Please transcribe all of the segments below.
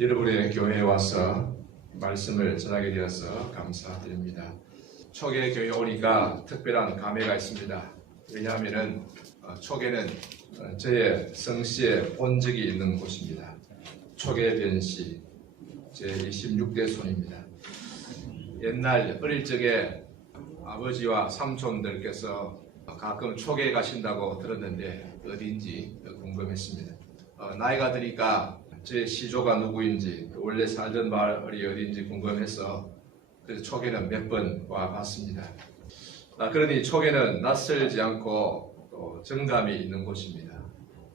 여러분의 교회에 와서 말씀을 전하게 되어서 감사드립니다. 초계 교회 오니까 특별한 감회가 있습니다. 왜냐하면 초계는 저의 성씨의 본적이 있는 곳입니다. 초계 변씨 제26대 손입니다. 옛날 어릴 적에 아버지와 삼촌들께서 가끔 초계에 가신다고 들었는데 어디인지 궁금했습니다. 나이가 드니까 제 시조가 누구인지 원래 살던 마을이 어디인지 궁금해서 그래서 초계는 몇 번 와봤습니다. 그러니 초계는 낯설지 않고 또 정감이 있는 곳입니다.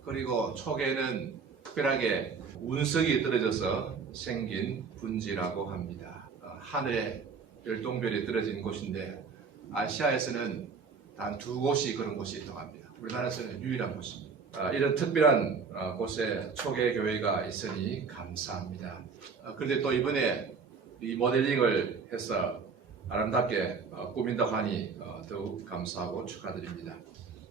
그리고 초계는 특별하게 운석이 떨어져서 생긴 분지라고 합니다. 하늘에 별똥별이 떨어진 곳인데 아시아에서는 단 2곳이 그런 곳이 있다고 합니다. 우리나라에서는 유일한 곳입니다. 이런 특별한 곳에 초계 교회가 있으니 감사합니다. 그런데 또 이번에 리모델링을 해서 아름답게 꾸민다고 하니 더욱 감사하고 축하드립니다.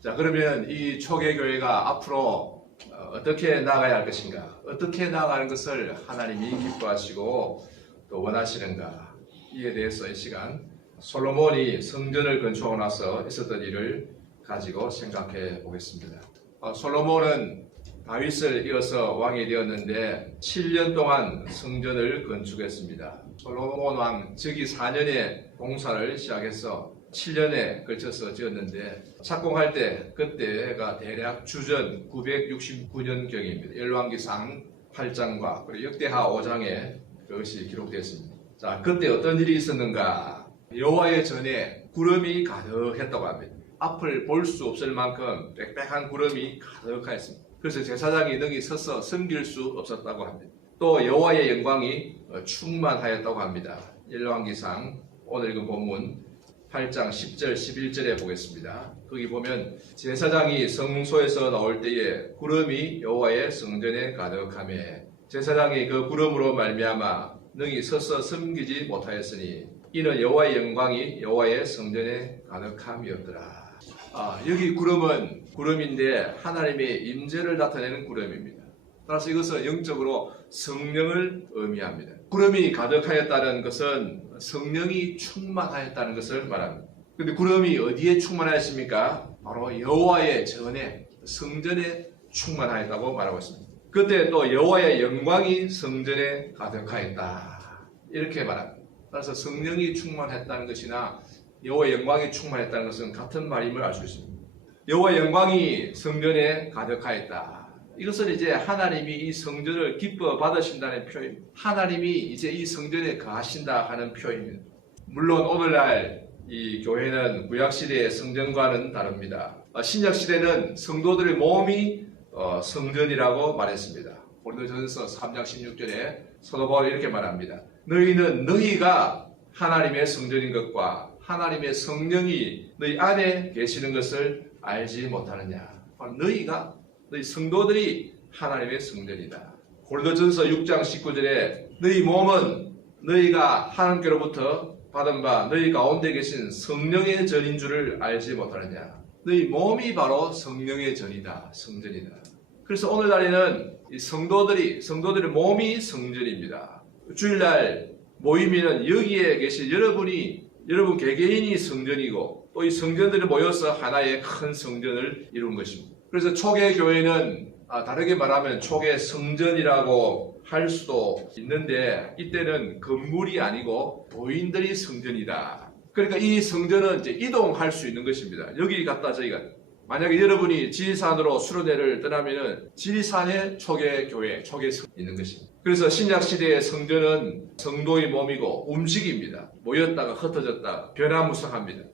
자, 그러면 이 초계 교회가 앞으로 어떻게 나아가야 할 것인가, 어떻게 나아가는 것을 하나님이 기뻐하시고 또 원하시는가, 이에 대해서 이 시간 솔로몬이 성전을 건축하고 나서 있었던 일을 가지고 생각해 보겠습니다. 솔로몬은 다윗을 이어서 왕이 되었는데 7년 동안 성전을 건축했습니다. 솔로몬 왕 즉위 4년에 공사를 시작해서 7년에 걸쳐서 지었는데 착공할 때 그때가 대략 주전 969년경입니다. 열왕기상 8장과 그리고 역대하 5장에 그것이 기록되어 있습니다. 자, 그때 어떤 일이 있었는가? 여호와의 전에 구름이 가득했다고 합니다. 앞을 볼 수 없을 만큼 빽빽한 구름이 가득하였습니다. 그래서 제사장이 능히 서서 섬길 수 없었다고 합니다. 또 여호와의 영광이 충만하였다고 합니다. 열왕기상 오늘 읽은 본문 8장 10절 11절에 보겠습니다. 거기 보면 제사장이 성소에서 나올 때에 구름이 여호와의 성전에 가득하며 제사장이 그 구름으로 말미암아 능히 서서 섬기지 못하였으니 이는 여호와의 영광이 여호와의 성전에 가득함이었더라. 여기 구름은 구름인데 하나님의 임재를 나타내는 구름입니다. 따라서 이것은 영적으로 성령을 의미합니다. 구름이 가득하였다는 것은 성령이 충만하였다는 것을 말합니다. 그런데 구름이 어디에 충만하였습니까? 바로 여호와의 전에 성전에 충만하였다고 말하고 있습니다. 그때 또 여호와의 영광이 성전에 가득하였다 이렇게 말합니다. 따라서 성령이 충만했다는 것이나 여호와의 영광이 충만했다는 것은 같은 말임을 알 수 있습니다. 여호와의 영광이 성전에 가득하였다. 이것은 이제 하나님이 이 성전을 기뻐 받으신다는 표현입니다. 하나님이 이제 이 성전에 거하신다 하는 표현입니다. 물론 오늘날 이 교회는 구약시대의 성전과는 다릅니다. 신약시대는 성도들의 몸이 성전이라고 말했습니다. 고린도전서 3장 16절에 사도 바울이 이렇게 말합니다. 너희는 너희가 하나님의 성전인 것과 하나님의 성령이 너희 안에 계시는 것을 알지 못하느냐. 너희가 너희 성도들이 하나님의 성전이다. 고린도전서 6장 19절에 너희 몸은 너희가 하나님께로부터 받은 바 너희 가운데 계신 성령의 전인 줄을 알지 못하느냐. 너희 몸이 바로 성령의 전이다. 성전이다. 그래서 오늘날에는 이 성도들의 몸이 성전입니다. 주일날 모임에는 여기에 계신 여러분 개개인이 성전이고 또 이 성전들이 모여서 하나의 큰 성전을 이룬 것입니다. 그래서 초계 교회는 다르게 말하면 초계 성전이라고 할 수도 있는데 이때는 건물이 아니고 교인들이 성전이다. 그러니까 이 성전은 이제 이동할 수 있는 것입니다. 여기 갔다 저기 갔다. 만약에 여러분이 지리산으로 수련회를 떠나면은 지리산에 초계 교회, 초계 성이 있는 것입니다. 그래서 신약 시대의 성전은 성도의 몸이고 움직입니다. 모였다가 흩어졌다 변화무쌍합니다.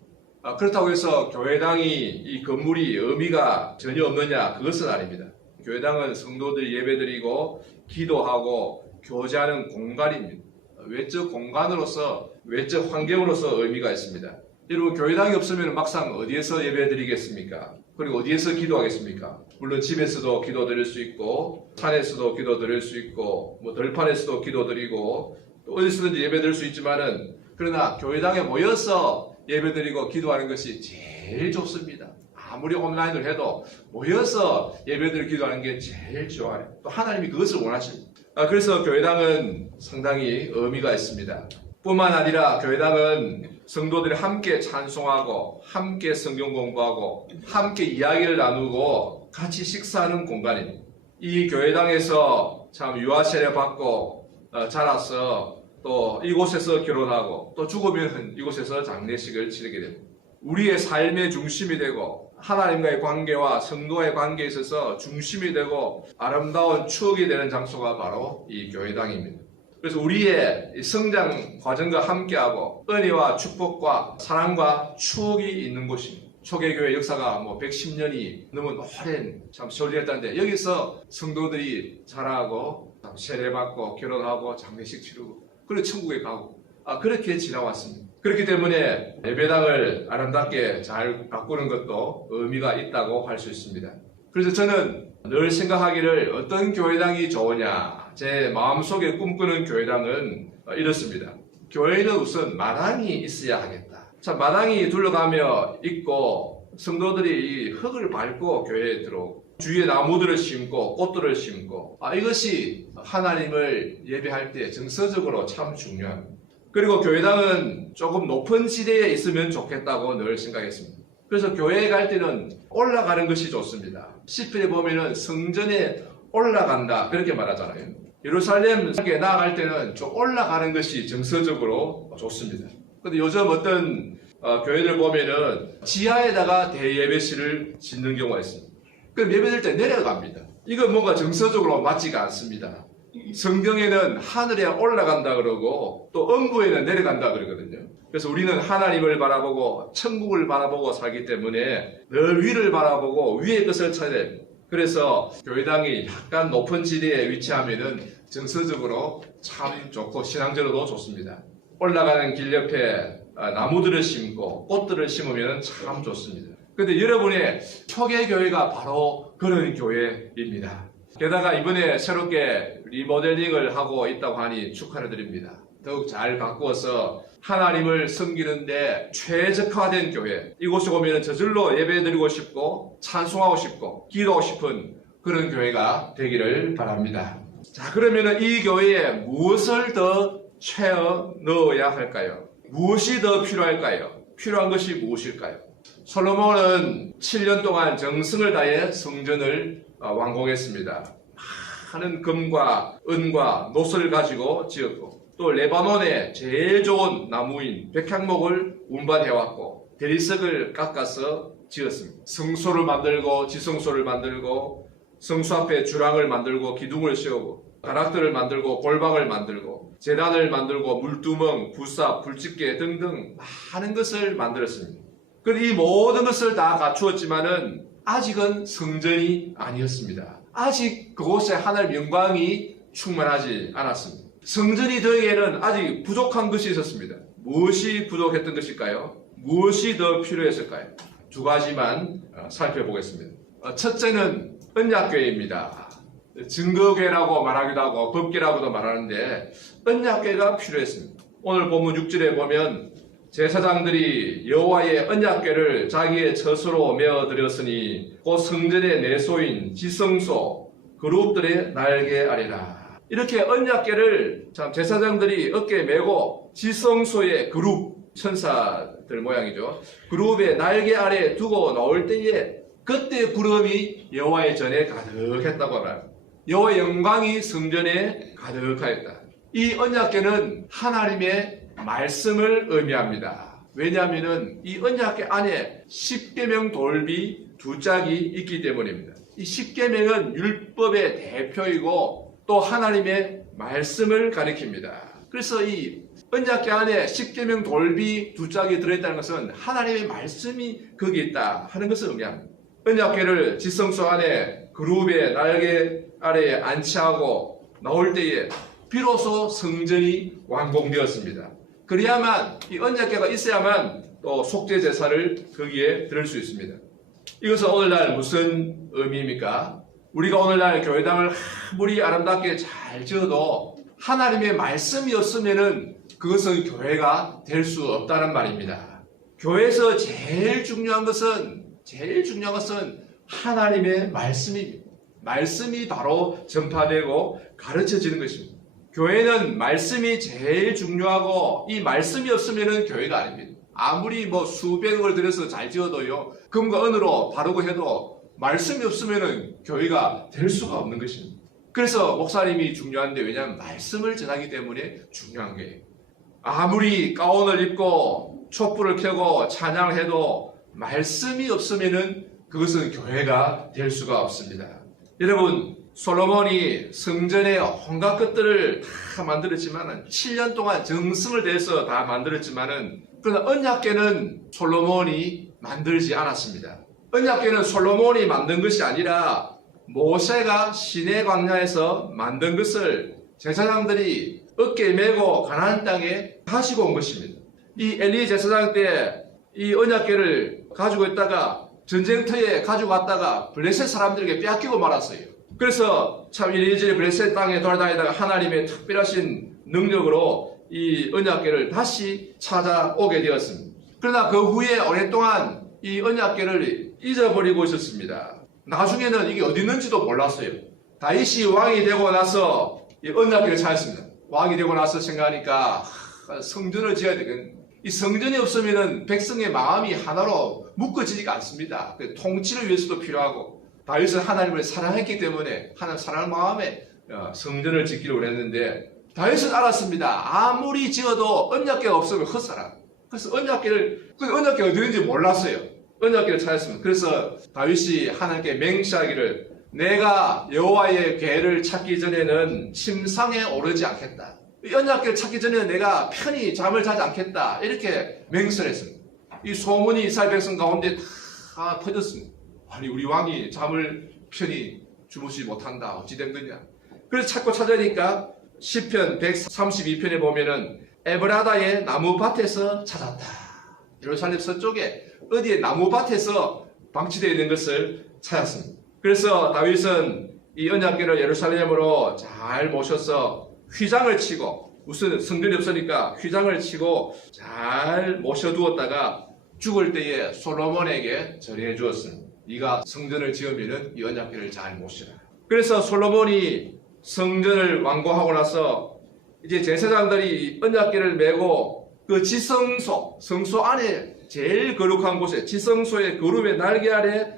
그렇다고 해서 교회당이 이 건물이 의미가 전혀 없느냐? 그것은 아닙니다. 교회당은 성도들이 예배드리고 기도하고 교제하는 공간입니다. 외적 공간으로서 외적 환경으로서 의미가 있습니다. 여러분 교회당이 없으면 막상 어디에서 예배드리겠습니까? 그리고 어디에서 기도하겠습니까? 물론 집에서도 기도드릴 수 있고 산에서도 기도드릴 수 있고 들판에서도 기도드리고 또 어디서든지 예배드릴 수 있지만은 그러나 교회당에 모여서 예배드리고 기도하는 것이 제일 좋습니다. 아무리 온라인으로 해도 모여서 예배드리고 기도하는 게 제일 좋아요. 또 하나님이 그것을 원하십니다. 그래서 교회당은 상당히 의미가 있습니다. 뿐만 아니라 교회당은 성도들이 함께 찬송하고 함께 성경 공부하고 함께 이야기를 나누고 같이 식사하는 공간입니다. 이 교회당에서 참 유아 세례 받고 자라서 또 이곳에서 결혼하고 또 죽으면 이곳에서 장례식을 치르게 됩니다. 우리의 삶의 중심이 되고 하나님과의 관계와 성도와의 관계에 있어서 중심이 되고 아름다운 추억이 되는 장소가 바로 이 교회당입니다. 그래서 우리의 성장 과정과 함께하고 은혜와 축복과 사랑과 추억이 있는 곳입니다. 초대교회 역사가 110년이 넘은 오랜 참 세월이 됐다는데 여기서 성도들이 자라고 세례받고 결혼하고 장례식 치르고 그리고 천국에 가고 그렇게 지나왔습니다. 그렇기 때문에 예배당을 아름답게 잘 가꾸는 것도 의미가 있다고 할 수 있습니다. 그래서 저는 늘 생각하기를 어떤 교회당이 좋으냐, 제 마음속에 꿈꾸는 교회당은 이렇습니다. 교회는 우선 마당이 있어야 하겠다. 참 마당이 둘러가며 있고 성도들이 이 흙을 밟고 교회에 들어오고 주위에 나무들을 심고 꽃들을 심고 이것이 하나님을 예배할 때 정서적으로 참 중요합니다. 그리고 교회당은 조금 높은 지대에 있으면 좋겠다고 늘 생각했습니다. 그래서 교회에 갈 때는 올라가는 것이 좋습니다. 시편에 보면은 성전에 올라간다 그렇게 말하잖아요. 예루살렘에 나아갈 때는 좀 올라가는 것이 정서적으로 좋습니다. 근데 요즘 어떤 교회들 보면은 지하에다가 대예배실을 짓는 경우가 있습니다. 그럼 예배드릴 때 내려갑니다. 이건 뭔가 정서적으로 맞지가 않습니다. 성경에는 하늘에 올라간다 그러고 또 음부에는 내려간다 그러거든요. 그래서 우리는 하나님을 바라보고 천국을 바라보고 살기 때문에 늘 위를 바라보고 위의 것을 찾아야 됩니다. 그래서 교회당이 약간 높은 지대에 위치하면은 정서적으로 참 좋고 신앙적으로도 좋습니다. 올라가는 길 옆에 나무들을 심고 꽃들을 심으면 참 좋습니다. 그런데 여러분의 초대 교회가 바로 그런 교회입니다. 게다가 이번에 새롭게 리모델링을 하고 있다고 하니 축하를 드립니다. 더욱 잘 가꾸어서 하나님을 섬기는데 최적화된 교회, 이곳에 오면 저절로 예배드리고 싶고 찬송하고 싶고 기도하고 싶은 그런 교회가 되기를 바랍니다. 자, 그러면 이 교회에 무엇을 더 채워 넣어야 할까요? 무엇이 더 필요할까요? 필요한 것이 무엇일까요? 솔로몬은 7년 동안 정성을 다해 성전을 완공했습니다. 많은 금과 은과 노슬을 가지고 지었고 또 레바논의 제일 좋은 나무인 백향목을 운반해왔고 대리석을 깎아서 지었습니다. 성소를 만들고 지성소를 만들고 성수 앞에 주랑을 만들고 기둥을 세우고 가락들을 만들고 골방을 만들고 제단을 만들고 물두멍, 부삽, 불집게 등등 많은 것을 만들었습니다. 그런데 이 모든 것을 다 갖추었지만은 아직은 성전이 아니었습니다. 아직 그곳에 하나님의 영광이 충만하지 않았습니다. 성전이 되기에는 아직 부족한 것이 있었습니다. 무엇이 부족했던 것일까요? 무엇이 더 필요했을까요? 두 가지만 살펴보겠습니다. 첫째는 언약궤입니다. 증거궤라고 말하기도 하고 법궤라고도 말하는데 언약궤가 필요했습니다. 오늘 본문 6절에 보면 제사장들이 여호와의 언약궤를 자기의 처소로 메어드렸으니 곧 성전의 내소인 지성소 그룹들의 날개 아래라. 이렇게 언약궤를 참 제사장들이 어깨에 메고 지성소의 그룹 천사들 모양이죠. 그룹의 날개 아래에 두고 나올 때에 그때 구름이 여호와의 전에 가득했다고 합니다. 여호와의 영광이 성전에 가득하였다. 이 언약궤는 하나님의 말씀을 의미합니다. 왜냐하면 이 언약궤 안에 십계명 돌비 두 짝이 있기 때문입니다. 이 십계명은 율법의 대표이고 또 하나님의 말씀을 가리킵니다. 그래서 이 언약궤 안에 십계명 돌비 두 짝이 들어있다는 것은 하나님의 말씀이 거기 있다 하는 것을 의미합니다. 언약궤를 지성소 안에 그룹의 날개 아래에 안치하고 나올 때에 비로소 성전이 완공되었습니다. 그래야만 이 언약궤가 있어야만 또 속죄 제사를 거기에 드릴 수 있습니다. 이것은 오늘날 무슨 의미입니까? 우리가 오늘날 교회당을 아무리 아름답게 잘 지어도 하나님의 말씀이 없으면은 그것은 교회가 될 수 없다는 말입니다. 교회에서 제일 중요한 것은 제일 중요한 것은 하나님의 말씀입니다. 말씀이 바로 전파되고 가르쳐지는 것입니다. 교회는 말씀이 제일 중요하고 이 말씀이 없으면 교회가 아닙니다. 아무리 수백억을 들여서 잘 지어도요, 금과 은으로 다루고 해도 말씀이 없으면 교회가 될 수가 없는 것입니다. 그래서 목사님이 중요한데, 왜냐하면 말씀을 전하기 때문에 중요한 거예요. 아무리 가운을 입고 촛불을 켜고 찬양을 해도 말씀이 없으면 그것은 교회가 될 수가 없습니다. 여러분, 솔로몬이 성전의 온갖 것들을 다 만들었지만 7년 동안 정성을 다해서 다 만들었지만, 그러나 언약궤는 솔로몬이 만들지 않았습니다. 언약궤는 솔로몬이 만든 것이 아니라 모세가 시내 광야에서 만든 것을 제사장들이 어깨에 메고 가나안 땅에 가지고 온 것입니다. 이 엘리 제사장 때 이 언약궤를 가지고 있다가 전쟁터에 가지고 갔다가 블레셋 사람들에게 빼앗기고 말았어요. 그래서 참 이리저리 블레셋 땅에 돌아다니다가 하나님의 특별하신 능력으로 이 언약궤를 다시 찾아오게 되었습니다. 그러나 그 후에 오랫동안 이 언약궤를 잊어버리고 있었습니다. 나중에는 이게 어디 있는지도 몰랐어요. 다윗이 왕이 되고 나서 이 언약궤를 찾았습니다. 왕이 되고 나서 생각하니까 성전을 지어야 되겠네. 이 성전이 없으면 백성의 마음이 하나로 묶어지지가 않습니다. 통치를 위해서도 필요하고, 다윗은 하나님을 사랑했기 때문에 하나님 사랑하는 마음에 성전을 짓기로 했는데, 다윗은 알았습니다. 아무리 지어도 언약궤가 없으면 헛사람. 그래서 언약궤가 어디 있는지 몰랐어요. 언약궤를 찾았습니다. 그래서 다윗이 하나님께 맹세하기를, 내가 여호와의 궤를 찾기 전에는 침상에 오르지 않겠다. 언약궤를 찾기 전에는 내가 편히 잠을 자지 않겠다. 이렇게 맹세를 했습니다. 이 소문이 이스라엘 백성 가운데 다 퍼졌습니다. 아니, 우리 왕이 잠을 편히 주무시지 못한다. 어찌 된 거냐. 그래서 찾고 찾으니까 시편 132편에 보면은 에브라다의 나무밭에서 찾았다. 예루살렘 서쪽에 어디에 나무밭에서 방치되어 있는 것을 찾았습니다. 그래서 다윗은 이 언약궤를 예루살렘으로 잘 모셔서 휘장을 치고, 무슨 성전이 없으니까 휘장을 치고 잘 모셔두었다가 죽을 때에 솔로몬에게 전해 주었습니다. 네가 성전을 지으면 이 언약궤를 잘 모시라. 그래서 솔로몬이 성전을 완공하고 나서 이제 제사장들이 언약궤를 메고 그 지성소, 성소 안에 제일 거룩한 곳에 지성소의 거룩의 날개 아래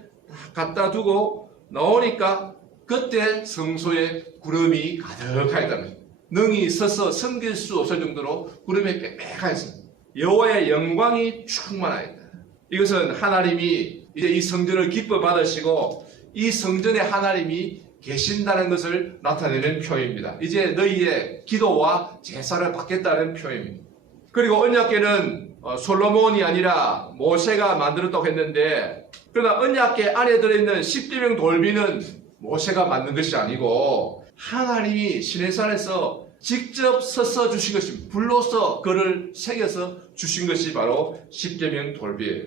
갖다 두고 나오니까 그때 성소에 구름이 가득하였답니다. 능히 서서 섬길 수 없을 정도로 구름이 빽빽하였습니다. 여호와의 영광이 충만하였다. 이것은 하나님이 이제 이 성전을 기뻐 받으시고 이 성전에 하나님이 계신다는 것을 나타내는 표현입니다. 이제 너희의 기도와 제사를 받겠다는 표현입니다. 그리고 언약궤는 솔로몬이 아니라 모세가 만들었다고 했는데, 그러나 언약궤 안에 들어있는 10계명 돌비는 모세가 만든 것이 아니고 하나님이 시내산에서 직접 서서 주신 것입니다. 불로서 그를 새겨서 주신 것이 바로 10계명 돌비예요.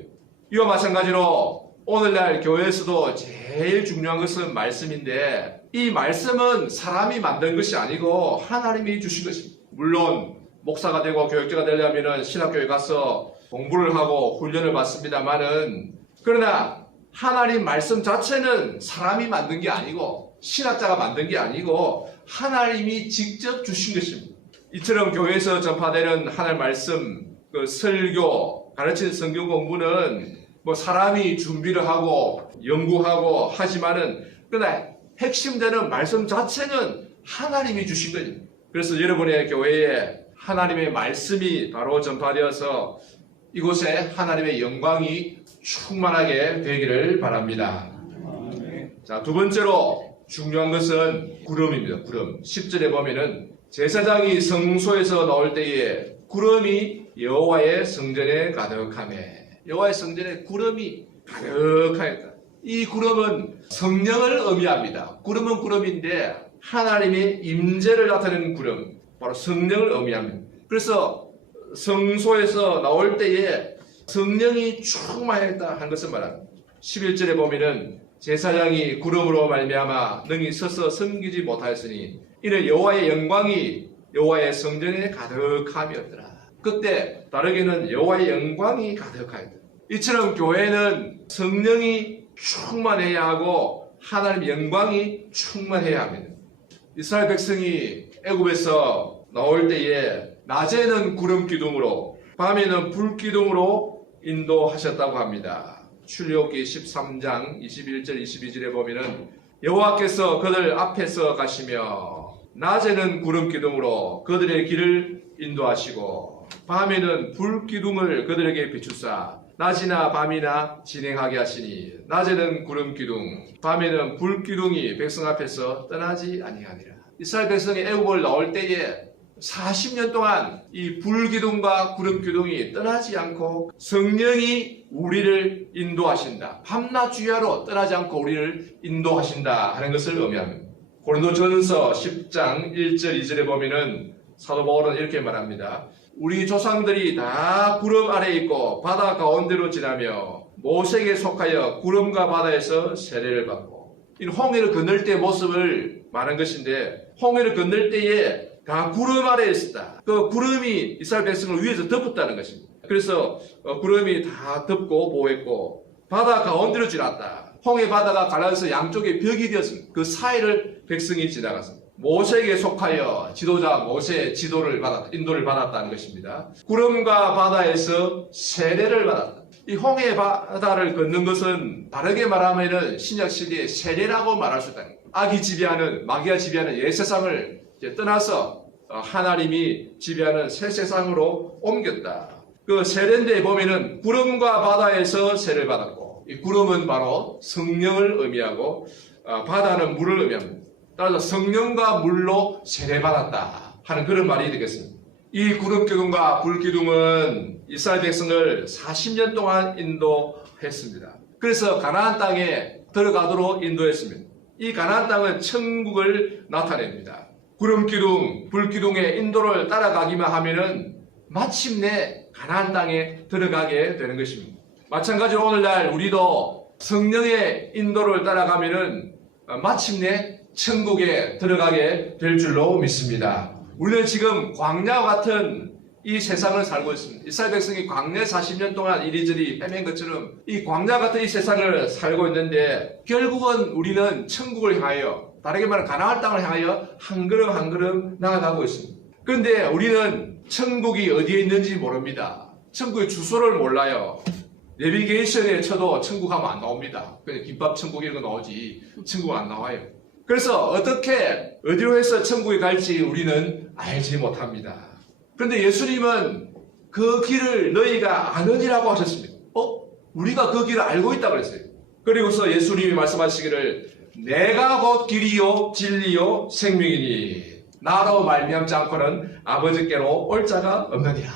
이와 마찬가지로 오늘날 교회에서도 제일 중요한 것은 말씀인데, 이 말씀은 사람이 만든 것이 아니고 하나님이 주신 것입니다. 물론 목사가 되고 교육자가 되려면 신학교에 가서 공부를 하고 훈련을 받습니다만은, 그러나 하나님 말씀 자체는 사람이 만든 게 아니고 신학자가 만든 게 아니고 하나님이 직접 주신 것입니다. 이처럼 교회에서 전파되는 하나님 말씀, 그 설교, 가르치는 성경 공부는 사람이 준비를 하고 연구하고 하지만은, 그러나 핵심되는 말씀 자체는 하나님이 주신 거죠. 그래서 여러분의 교회에 하나님의 말씀이 바로 전파되어서 이곳에 하나님의 영광이 충만하게 되기를 바랍니다. 자, 두 번째로 중요한 것은 구름입니다. 구름. 10절에 보면은 제사장이 성소에서 나올 때에 구름이 여호와의 성전에 가득하매, 여호와의 성전에 구름이 가득하였다. 이 구름은 성령을 의미합니다. 구름은 구름인데 하나님의 임재를 나타내는 구름, 바로 성령을 의미합니다. 그래서 성소에서 나올 때에 성령이 충만했다 한 것을 말합니다. 11절에 보면은 제사장이 구름으로 말미암아 능히 서서 섬기지 못하였으니 이는 여호와의 영광이 여호와의 성전에 가득함이었더라. 그때 다르게는 여호와의 영광이 가득하였다. 이처럼 교회는 성령이 충만해야 하고 하나님의 영광이 충만해야 합니다. 이스라엘 백성이 애굽에서 나올 때에 낮에는 구름 기둥으로 밤에는 불 기둥으로 인도하셨다고 합니다. 출애굽기 13장 21절 22절에 보면은 여호와께서 그들 앞에서 가시며 낮에는 구름 기둥으로 그들의 길을 인도하시고 밤에는 불 기둥을 그들에게 비추사 낮이나 밤이나 진행하게 하시니 낮에는 구름 기둥 밤에는 불 기둥이 백성 앞에서 떠나지 아니하니라. 이스라엘 백성이 애굽을 나올 때에 40년 동안 이 불 기둥과 구름 기둥이 떠나지 않고 성령이 우리를 인도하신다. 밤낮 주야로 떠나지 않고 우리를 인도하신다 하는 것을 의미합니다. 고린도전서 10장 1절 2절에 보면은 사도 바울은 이렇게 말합니다. 우리 조상들이 다 구름 아래 있고 바다 가운데로 지나며 모세에게 속하여 구름과 바다에서 세례를 받고, 이 홍해를 건널 때의 모습을 말한 것인데, 홍해를 건널 때에 다 구름 아래에 있었다. 그 구름이 이스라엘 백성을 위에서 덮었다는 것입니다. 그래서 구름이 다 덮고 보호했고 바다 가운데로 지났다. 홍해 바다가 갈라져서 양쪽에 벽이 되었습니다. 그 사이를 백성이 지나갔습니다. 모세에게 속하여 지도자 모세의 지도를 받았다. 인도를 받았다는 것입니다. 구름과 바다에서 세례를 받았다. 이 홍해 바다를 걷는 것은 바르게 말하면 신약 시대의 세례라고 말할 수 있다. 악이 지배하는, 마귀가 지배하는 옛 세상을 떠나서 하나님이 지배하는 새 세상으로 옮겼다. 그 세례인데 보면은 구름과 바다에서 세례를 받았고, 이 구름은 바로 성령을 의미하고 바다는 물을 의미합니다. 따라서 성령과 물로 세례받았다 하는 그런 말이 되겠습니다. 이 구름 기둥과 불 기둥은 이스라엘 백성을 40년 동안 인도했습니다. 그래서 가나안 땅에 들어가도록 인도했습니다. 이 가나안 땅은 천국을 나타냅니다. 구름 기둥, 불 기둥의 인도를 따라가기만 하면은 마침내 가나안 땅에 들어가게 되는 것입니다. 마찬가지로 오늘날 우리도 성령의 인도를 따라가면은 마침내 천국에 들어가게 될 줄로 믿습니다. 우리는 지금 광야와 같은 이 세상을 살고 있습니다. 이스라엘 백성이 광야 40년 동안 이리저리 헤맨 것처럼 이 광야 같은 이 세상을 살고 있는데, 결국은 우리는 천국을 향하여, 다르게 말하면 가나안 땅을 향하여 한 걸음 한 걸음 나아가고 있습니다. 그런데 우리는 천국이 어디에 있는지 모릅니다. 천국의 주소를 몰라요. 내비게이션에 쳐도 천국 하면 안 나옵니다. 그냥 김밥 천국 이런 거 나오지 천국 안 나와요. 그래서 어떻게 어디로 해서 천국에 갈지 우리는 알지 못합니다. 그런데 예수님은 그 길을 너희가 아느니라고 하셨습니다. 우리가 그 길을 알고 있다고 그랬어요. 그리고서 예수님이 말씀하시기를 내가 곧 길이요 진리요 생명이니 나로 말미암지 않고는 아버지께로 올 자가 없느니라.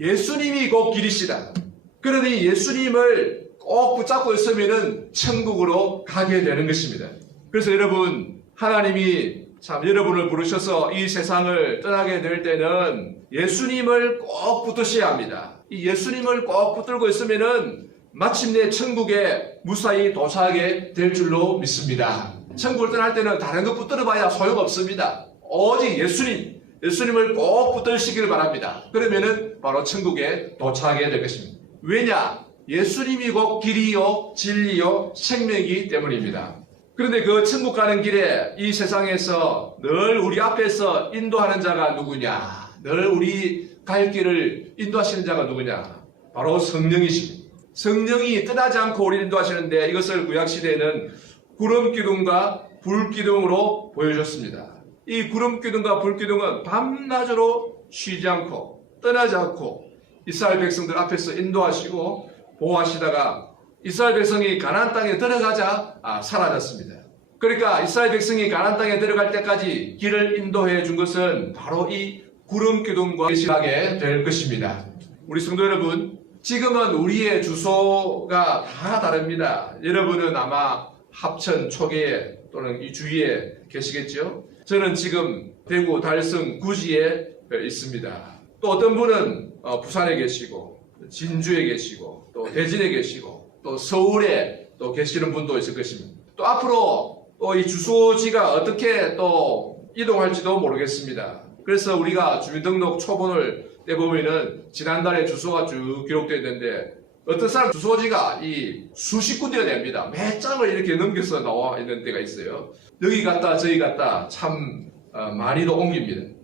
예수님이 곧 길이시다. 그러니 예수님을 꼭 붙잡고 있으면은 천국으로 가게 되는 것입니다. 그래서 여러분, 하나님이 참 여러분을 부르셔서 이 세상을 떠나게 될 때는 예수님을 꼭 붙드셔야 합니다. 이 예수님을 꼭 붙들고 있으면은 마침내 천국에 무사히 도착하게 될 줄로 믿습니다. 천국을 떠날 때는 다른 것 붙들어 봐야 소용없습니다. 오직 예수님을 꼭 붙드시기를 바랍니다. 그러면은 바로 천국에 도착하게 될 것입니다. 왜냐? 예수님이 곧 길이요 진리요 생명이기 때문입니다. 그런데 그 천국 가는 길에 이 세상에서 늘 우리 앞에서 인도하는 자가 누구냐? 늘 우리 갈 길을 인도하시는 자가 누구냐? 바로 성령이십니다. 성령이 떠나지 않고 우리를 인도하시는데, 이것을 구약시대에는 구름기둥과 불기둥으로 보여줬습니다. 이 구름기둥과 불기둥은 밤낮으로 쉬지 않고 떠나지 않고 이스라엘 백성들 앞에서 인도하시고 보호하시다가 이스라엘 백성이 가나안 땅에 들어가자 사라졌습니다. 그러니까 이스라엘 백성이 가나안 땅에 들어갈 때까지 길을 인도해 준 것은 바로 이 구름기둥과 계시하게 될 것입니다. 우리 성도 여러분, 지금은 우리의 주소가 다 다릅니다. 여러분은 아마 합천 초계에 또는 이 주위에 계시겠죠? 저는 지금 대구 달성 구지에 있습니다. 또 어떤 분은 부산에 계시고 진주에 계시고 또 대진에 계시고 또 서울에 또 계시는 분도 있을 것입니다. 또 앞으로 또 이 주소지가 어떻게 또 이동할지도 모르겠습니다. 그래서 우리가 주민등록 초본을 떼보면은 지난달에 주소가 쭉 기록되어 있는데 어떤 사람 주소지가 이 수십 군데가 됩니다. 몇 장을 이렇게 넘겨서 나와 있는 데가 있어요. 여기 갔다 저기 갔다 참 많이도 옮깁니다.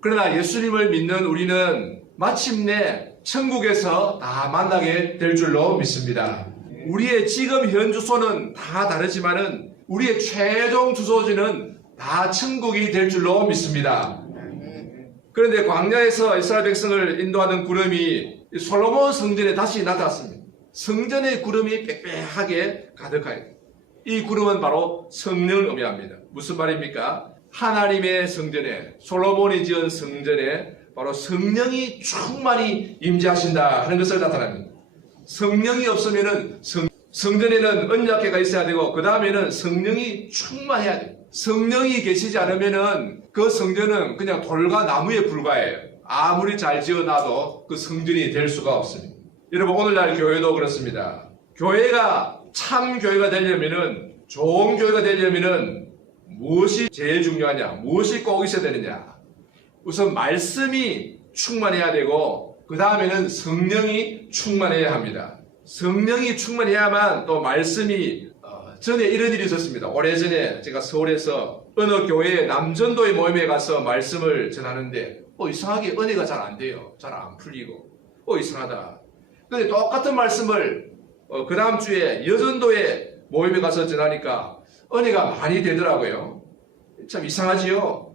그러나 예수님을 믿는 우리는 마침내 천국에서 다 만나게 될 줄로 믿습니다. 우리의 지금 현 주소는 다 다르지만은 우리의 최종 주소지는 다 천국이 될 줄로 믿습니다. 그런데 광야에서 이스라엘 백성을 인도하는 구름이 솔로몬 성전에 다시 나타났습니다. 성전의 구름이 빽빽하게 가득하여 이 구름은 바로 성령을 의미합니다. 무슨 말입니까? 하나님의 성전에 솔로몬이 지은 성전에 바로 성령이 충만히 임재하신다 하는 것을 나타납니다. 성령이 없으면은 성전에는 언약궤가 있어야 되고 그 다음에는 성령이 충만해야 돼요. 성령이 계시지 않으면은 그 성전은 그냥 돌과 나무에 불과해요. 아무리 잘 지어놔도 그 성전이 될 수가 없습니다. 여러분 오늘날 교회도 그렇습니다. 교회가 참 교회가 되려면은 좋은 교회가 되려면은 무엇이 제일 중요하냐? 무엇이 꼭 있어야 되느냐? 우선 말씀이 충만해야 되고 그 다음에는 성령이 충만해야 합니다. 성령이 충만해야만 또 말씀이 전에 이런 일이 있었습니다. 오래전에 제가 서울에서 어느 교회 남전도의 모임에 가서 말씀을 전하는데 이상하게 은혜가 잘 안 돼요. 잘 안 풀리고 이상하다. 근데 똑같은 말씀을 그 다음 주에 여전도의 모임에 가서 전하니까 은혜가 많이 되더라고요. 참 이상하지요.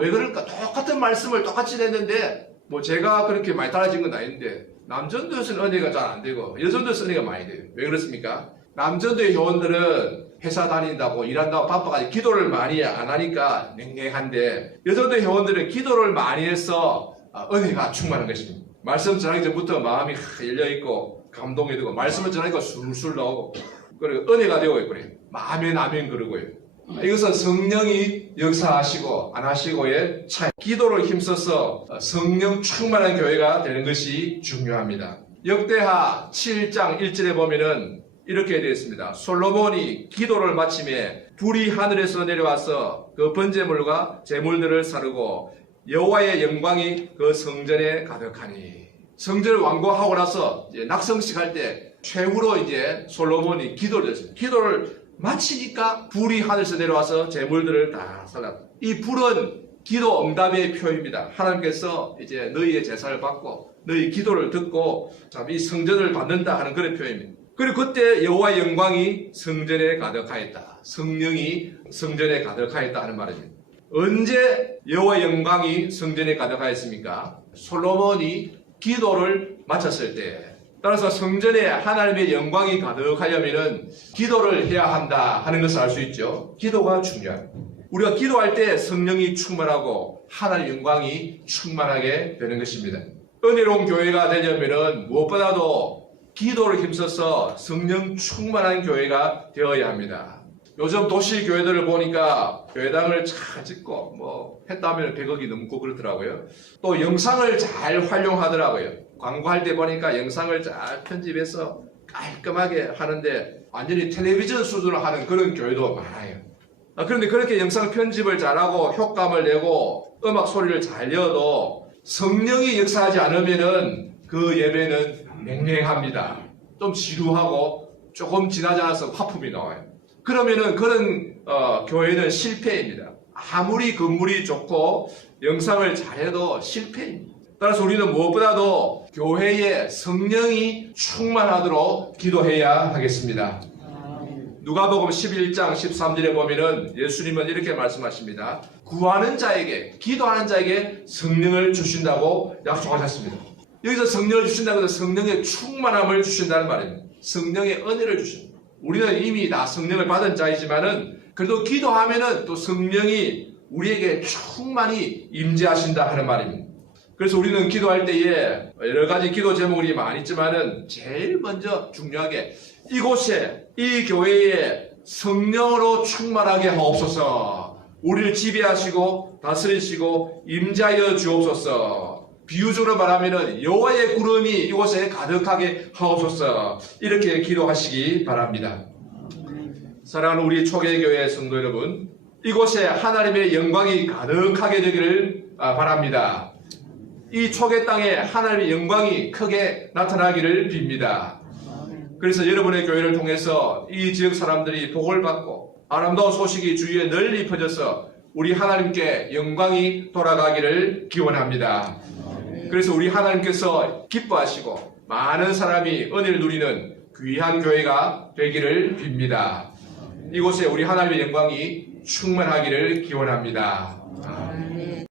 왜 그럴까? 똑같은 말씀을 똑같이 냈는데 제가 그렇게 많이 달라진 건 아닌데 남전도에서는 은혜가 잘 안 되고 여전도에서 은혜가 많이 돼요. 왜 그렇습니까? 남전도의 회원들은 회사 다닌다고 일한다고 바빠가지고 기도를 많이 안 하니까 냉랭한데 여전도의 회원들은 기도를 많이 해서 은혜가 충만한 것입니다. 말씀 전하기 전부터 마음이 열려있고 감동이 되고 말씀을 전하니까 술술 나오고 그리고 은혜가 되고 그래요. 아멘 아멘 그러고요. 이것은 성령이 역사하시고 안 하시고의 차이. 기도를 힘써서 성령 충만한 교회가 되는 것이 중요합니다. 역대하 7장 1절에 보면은 이렇게 되어 있습니다. 솔로몬이 기도를 마침에 불이 하늘에서 내려와서 그 번제물과 제물들을 사르고 여호와의 영광이 그 성전에 가득하니. 성전을 완공하고 나서 이제 낙성식 할 때 최후로 이제 솔로몬이 기도를 했습니다. 기도를 마치니까 불이 하늘에서 내려와서 제물들을 다 살랐다. 이 불은 기도 응답의 표입니다. 하나님께서 이제 너희의 제사를 받고 너희 기도를 듣고 이 성전을 받는다 하는 그런 표입니다. 그리고 그때 여호와의 영광이 성전에 가득하였다. 성령이 성전에 가득하였다 하는 말입니다. 언제 여호와의 영광이 성전에 가득하였습니까? 솔로몬이 기도를 마쳤을 때. 따라서 성전에 하나님의 영광이 가득하려면 기도를 해야 한다 하는 것을 알 수 있죠. 기도가 중요합니다. 우리가 기도할 때 성령이 충만하고 하나님의 영광이 충만하게 되는 것입니다. 은혜로운 교회가 되려면 무엇보다도 기도를 힘써서 성령 충만한 교회가 되어야 합니다. 요즘 도시 교회들을 보니까 교회당을 잘 짓고 했다면 100억이 넘고 그렇더라고요. 또 영상을 잘 활용하더라고요. 광고할 때 보니까 영상을 잘 편집해서 깔끔하게 하는데 완전히 텔레비전 수준으로 하는 그런 교회도 많아요. 그런데 그렇게 영상 편집을 잘하고 효과음을 내고 음악 소리를 잘 내어도 성령이 역사하지 않으면은 그 예배는 맹맹합니다. 좀 지루하고 조금 지나지 않아서 화품이 나와요. 그러면은 그런 교회는 실패입니다. 아무리 건물이 좋고 영상을 잘해도 실패입니다. 따라서 우리는 무엇보다도 교회에 성령이 충만하도록 기도해야 하겠습니다. 누가복음 11장 13절에 보면은 예수님은 이렇게 말씀하십니다. 구하는 자에게, 기도하는 자에게 성령을 주신다고 약속하셨습니다. 여기서 성령을 주신다고 해서 성령의 충만함을 주신다는 말입니다. 성령의 은혜를 주십니다. 우리는 이미 다 성령을 받은 자이지만은 그래도 기도하면은 또 성령이 우리에게 충만히 임재하신다 하는 말입니다. 그래서 우리는 기도할 때에 여러 가지 기도 제목이 많이 있지만은 제일 먼저 중요하게 이곳에 이 교회에 성령으로 충만하게 하옵소서. 우리를 지배하시고 다스리시고 임재하여 주옵소서. 비유적으로 말하면은 여호와의 구름이 이곳에 가득하게 하옵소서. 이렇게 기도하시기 바랍니다. 사랑하는 우리 초계교회 성도 여러분, 이곳에 하나님의 영광이 가득하게 되기를 바랍니다. 이 초계 땅에 하나님의 영광이 크게 나타나기를 빕니다. 그래서 여러분의 교회를 통해서 이 지역 사람들이 복을 받고 아름다운 소식이 주위에 널리 퍼져서 우리 하나님께 영광이 돌아가기를 기원합니다. 그래서 우리 하나님께서 기뻐하시고 많은 사람이 은혜를 누리는 귀한 교회가 되기를 빕니다. 이곳에 우리 하나님의 영광이 충만하기를 기원합니다.